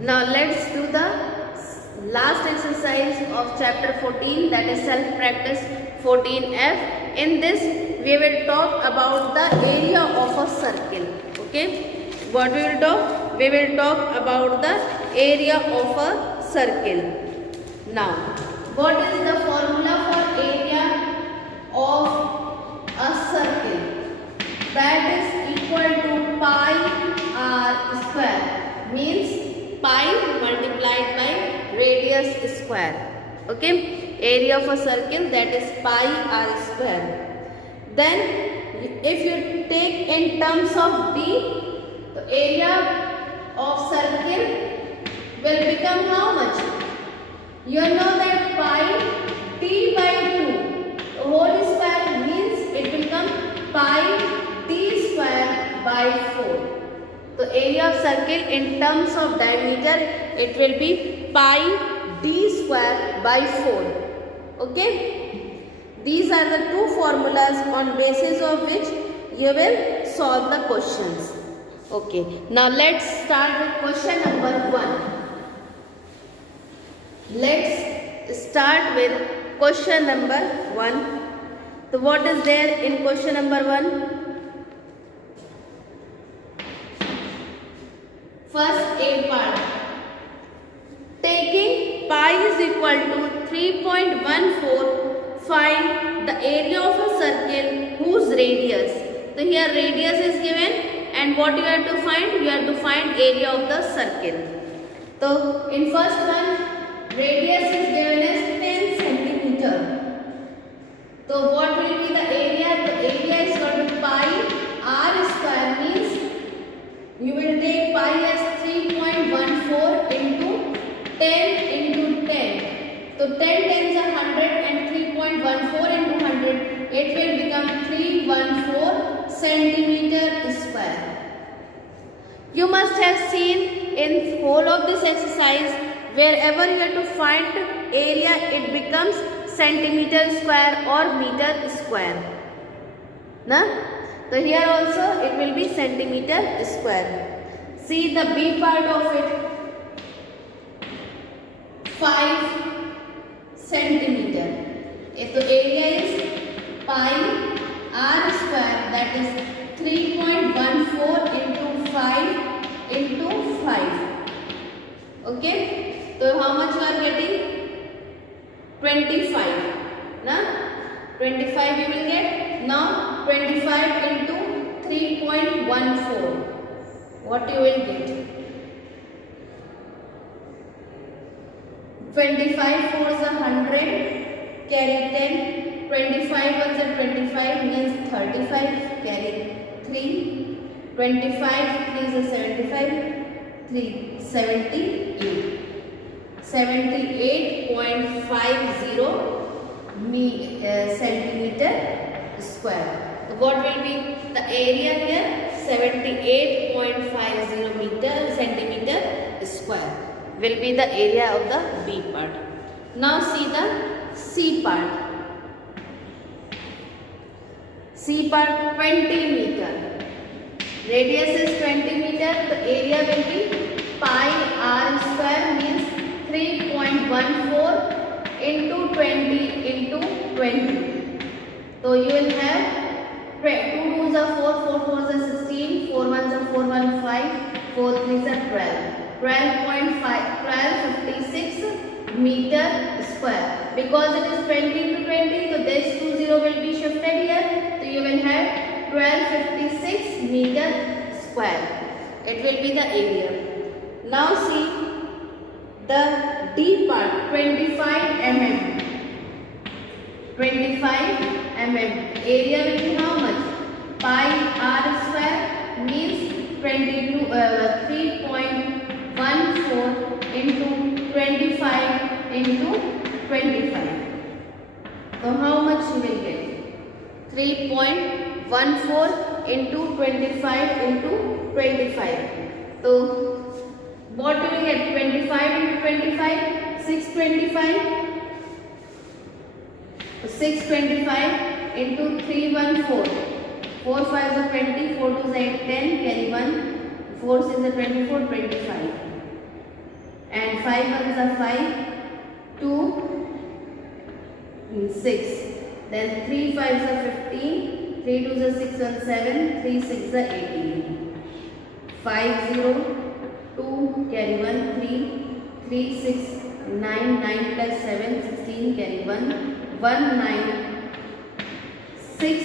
Now let's do the last exercise of chapter 14, that is self practice 14F. In this we will talk about the area of a circle. Okay, what we will talk? We will talk about the area of a circle. Now, what is the formula for area of a circle? That is equal to pi r square, means pi multiplied by radius square. Okay, area of a circle, that is pi r square. Then if you take in terms of d, the area of circle will become how much? You know that pi t by 2 whole square means it will become pi t square by 4. So area of circle in terms of diameter, it will be pi d square by 4. Okay, these are the two formulas on basis of which you will solve the questions. Okay, now let's start with question number 1. Let's start with question number 1. So what is there in question number 1? First A part. Taking pi is equal to 3.14, find the area of a circle whose radius. So here radius is given, and what you have to find? You have to find area of the circle. So in first one, radius is given as 10 centimeter. So what will be the area? The area is equal to pi r square, means you will take pi as 3.14 into 10 into 10. So 10 tens are 100 and 3.14 into 100, it will become 314 centimeter square. You must have seen in whole of this exercise, wherever you have to find area, it becomes centimeter square or meter square. Na? So here also it will be centimeter square. See the B part of it, 5 centimeter. If the area is pi r square, that is 3.14 into 5 into 5. Okay, so how much you are getting? 25. Na? 25 you will get. Now 25 into 3.14. What you will get? 25 fours are 100, carry 10, 25 ones are 25, means 35, carry 3, 25 3 is 75, 3, 78, 78.50 centimeter square. So what will be the area here? 78.50 centimeter square will be the area of the B part. Now see the C part. C part 20 meter. Radius is 20 meter. The area will be pi r square, means 3.14 into 20 into 20. So you will have 2 2s are 4, 4 4s are 16, 4 1s are 4 1 5, 4 3s are 12. 12.56 meter square. Because it is 20 into 20, so this 2 0 will be shifted here. So you will have 1256 meter square. It will be the area. Now see the D part, 25 mm. 25 mm. Area will be how much? Pi r square, means 3.14 into 25 into 25. So how much you will get? 3.14 into 25 into 25. So what you will get? 25 into 25, 625. 625 into 314. 4 5 is 20, 4 2 is 10, carry 1, 4 6 is 24, 25. 5 ones are 5, 2, 6. Then 3 5s are 15, 3 2s are 6 and 7, 3 6 are 18. 5 0, 2 carry 1, 3, 3 6, 9, 9 plus 7, 16 carry 1, 1 9, 6,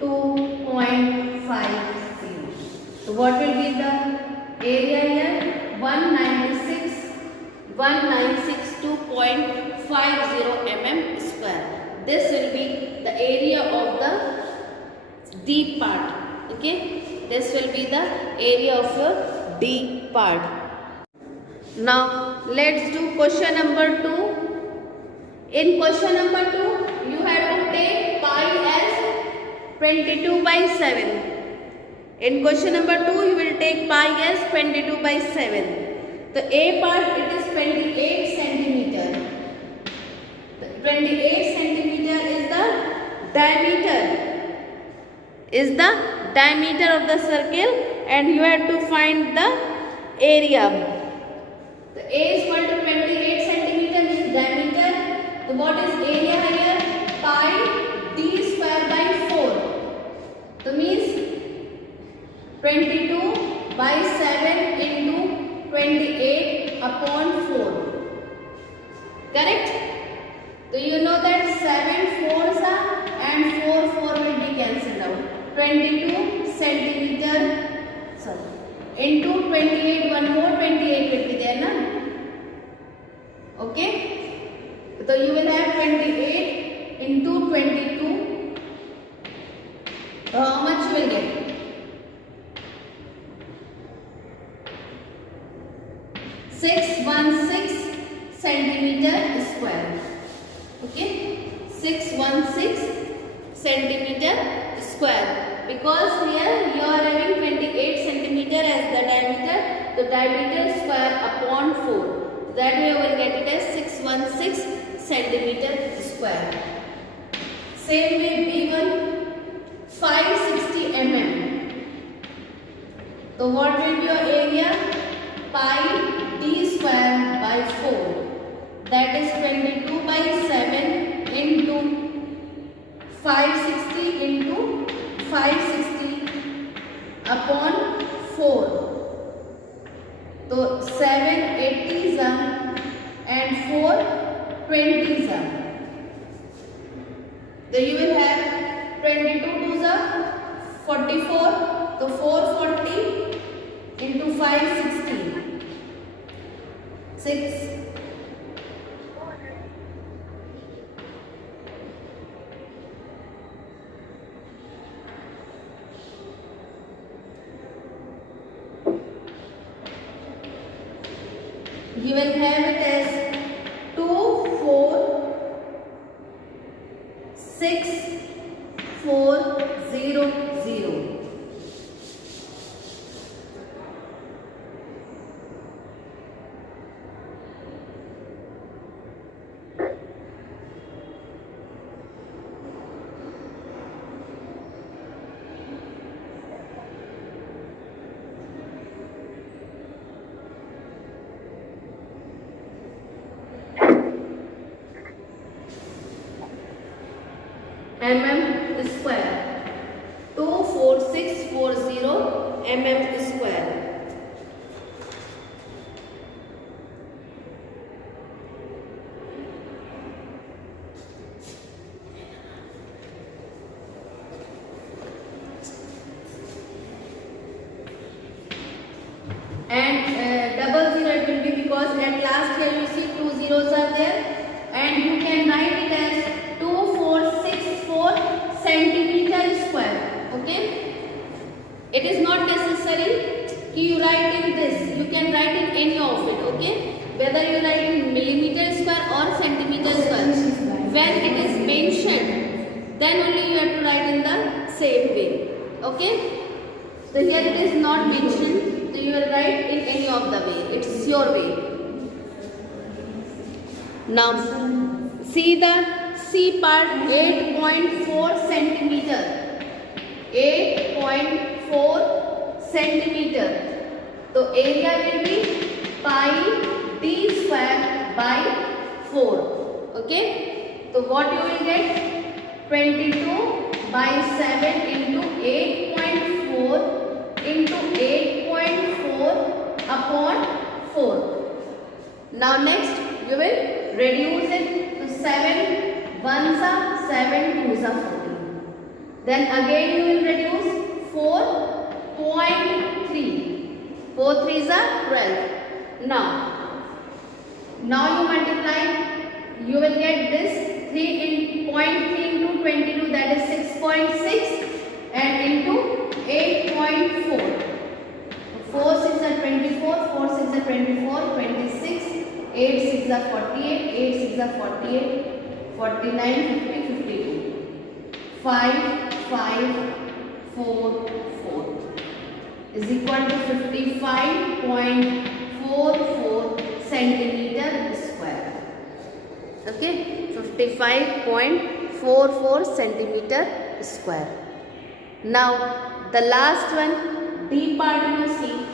2.50. So what will be the area here? 196.50 mm square. This will be the area of the deep part. Okay, this will be the area of your deep part. Now let's do question number 2. In question number 2, you have to take pi as 22 by 7. In question number 2, you will take pi as 22 by 7. The A part, it is 28 centimeter. The 28 centimeter is the diameter. Of the circle, and you have to find the area. The A is equal to 28 centimeter means diameter. So what is area here? Pi d square by 4. So means 22 by 7 into 28 upon 4. Correct? So you know that 7 4s are and 4 will be cancelled out. 22 centimeter into 28, one more 28 will be there, na? Okay? So you will have 28 into 22. So how much you will get? 616 centimeter square. Okay, 616 centimeter square. Because here you are having 28 centimeter as the diameter, the diameter square upon 4. That way we will get it as 616 centimeter square. Same way B1, 560 mm. So what will be your area? Pi d square by 4. That is 22 by 7 into 560 into 560 upon 4. So 7 80s and 4 20s. Then you will have 22 2s 44. So 440 into 560. 6. You will have it as 2 4 6 4 0 0. mm square. 24640 mm square. And double zero it will be because at last here you see 2 zeros are there, and you can write it as 2464 centimeter square. Okay, it is not necessary you write in this, you can write in any of it. Okay, whether you write in millimeter square or centimeter square, when it is mentioned then only you have to write in the same way. Okay, so here it is not mentioned, so you will write in any of the way, it's your way. Now see the C part, 8.4 centimeter. 8.4 centimeter. So area will be pi d square 4. Okay, so what you will get? 22 by 7 into 8.4 into 8.4 upon 4. Now next you will reduce it to 7 ones are 7 twos are 14. Then again you will reduce 4.3. 4 threes are 12. Now you multiply. You will get this 3.3 into 22, that is 6.6, and into 8.4. 4 6 are 24, 4 6 are 24, 26, 8 6 are 48, 8 6 are 48, 49, 50, 52. 5, 5, 4, 4 is equal to 55.44 centimeter square. Okay, 55.44 centimeter square. Now the last one, D part you see,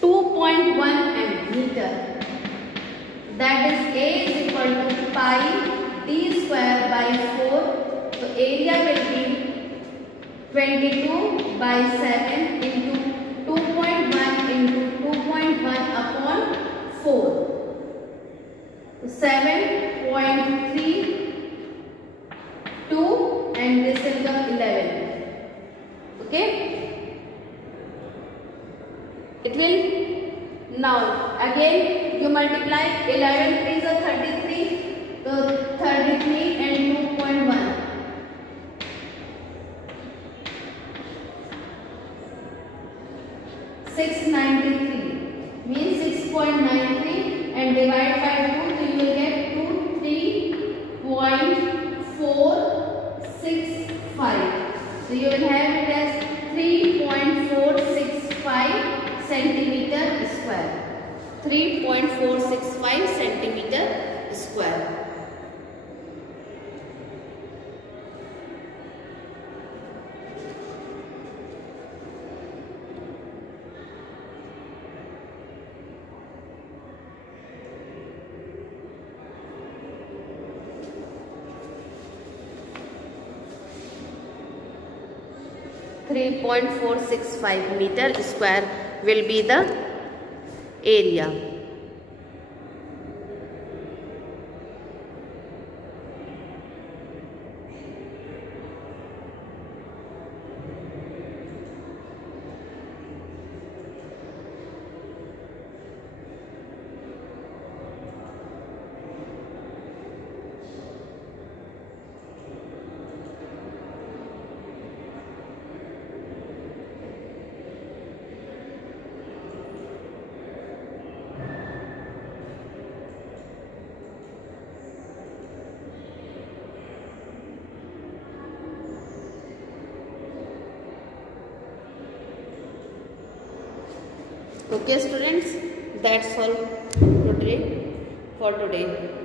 2.1 meter. That is A is equal to pi d square by 4. So area will be 22 by 7 into 2.1 into 2.1 upon 4. 7.32 and this will come 11. Okay. It will, now again you multiply 11 3 is 33. So 33 and 2.1. 693 means 6.93 and divide by 2, so you will get 3.465. So you will have it as 3.465 centimeter square. 3.465 centimeter square. .465 meter square will be the area. Okay students, that's all for today.